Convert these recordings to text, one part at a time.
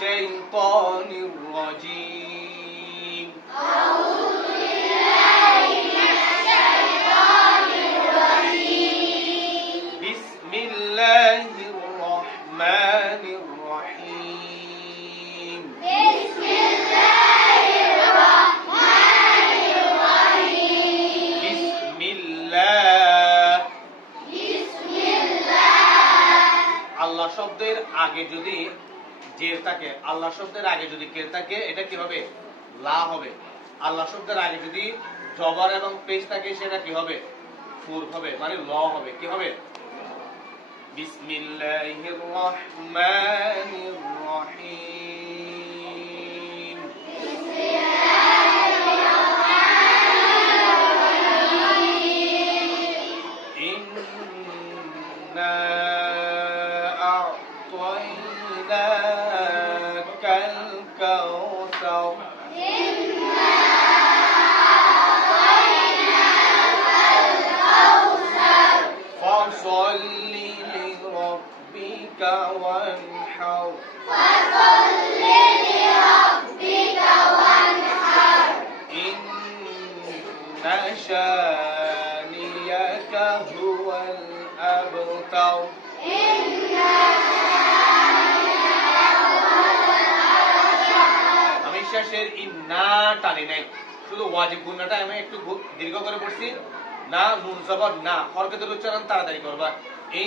الشيطان الرجيم بسم الله الرحمن الرحيم بسم الله আল্লাহ শব্দের আগে যদি জের থাকে, আল্লাহ শব্দের আগে যদি কে থাকে, এটা কি হবে? লা হবে। আল্লাহ শব্দের আগে যদি জবর এবং পেশ থাকে, সেটা কি হবে? ফুর হবে, মানে ল হবে। কি হবে? বিসমিল্লাহির রহমানির রহিম ইন্না আ'তাইনাকাল কাউসার ফসল্লি লিরাব্বিকা ওয়ানহার ইন্না শানিয়াকা হুয়াল আবতার আমি শেষের ইন্না টানি নাই, শুধু ওয়াজিব গুণাটা আমি একটু দীর্ঘ করে পড়ছি। না নুন জবর না, হরকতের উচ্চারণ তাড়াতাড়ি করবা।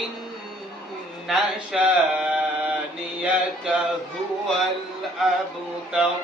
ইন্না শানিয়াকা হুয়াল আবতার